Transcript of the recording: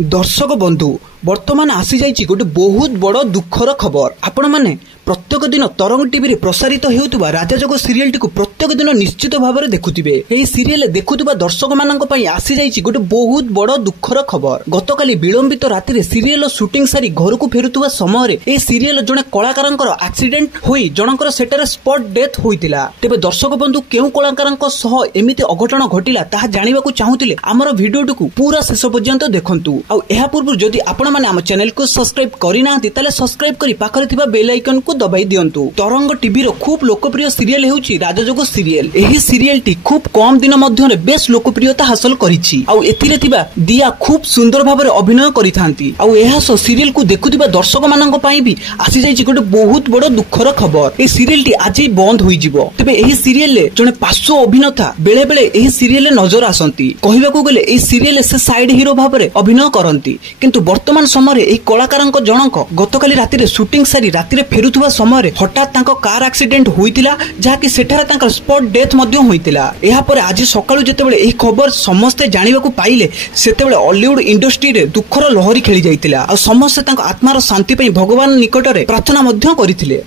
दर्शक बंधु वर्तमान आसी जाइछि गोटे बहुत बड़ दुखर खबर। आपण माने प्रत्येक दिन तरंग टीवी प्रसारित हेउतबा राजाजोग सीरियल टी प्रत्येक दिन निश्चित भाव में देखुथिबे। एही सीरियल देखुथबा दर्शक मानक पई आसी जाइछि गोटे बहुत बड़ दुखर खबर। गतकाली विलंबित राति रे सीरियल शूटिंग सारी घर को फेरुथबा समय ए सीरियल जने कलाकारंकर एक्सीडेंट होई जनकर सेटारे स्पॉट डेथ होइतिला। तेबे दर्शक बंधु केउ कलाकारंक सह एमिति अघटन घटिला ताहा जानिबा को चाहुतिले हमर वीडियो को पूरा शेष पर्यंत देखंतु। आ एहा पूर्व जदि आपण माने हम चैनल को सब्सक्राइब करिना ताले सब्सक्राइब करी पाखरे थिबा बेल आइकन को दबाई दियंतु। तरंग टीवी रो खूब लोकप्रिय सीरियल हेउची राजजोग सीरियल। एही सीरियल टी खूब कम दिन मध्यरे बेस लोकप्रियता हासिल करिछि। आ एथिरे थिबा दिया खूब सुंदर भाबरे अभिनय करिथांती। आ एहा सो सीरियल को देखुथिबा दर्शक मानक पई भी आसी जाइछि गोटे बहुत बड़ दुखर खबर। ए सीरियल टी आज बंद होई जिवो। तबे एही सीरियल ले जने पार्श्व अभिनेता बेले बेले एही सीरियल ले नजर आसंती। कहिबाकू गेले एही सीरियल से साइड हीरो भाबरे अभिनय करंती। किंतु वर्तमान समय एही कलाकारंक जनक गतकाली राति रे शूटिंग सारी राति रे फेरुथबा समय हठात तांको कार एक्सीडेंट होइतिला जाकि सेठारे तांकर स्पॉट डेथ मध्ये होइतिला। एहा पर आज सकाळु जेतेबेले एही खबर समस्त जानिबाकू पाइले सेतेबेले हॉलीवुड इंडस्ट्री रे दुखर लहरी खेली जाइतिला। आ समस्त तांको आत्मार शांति पई भगवान निकटरे प्रार्थना मध्ये करिथिले।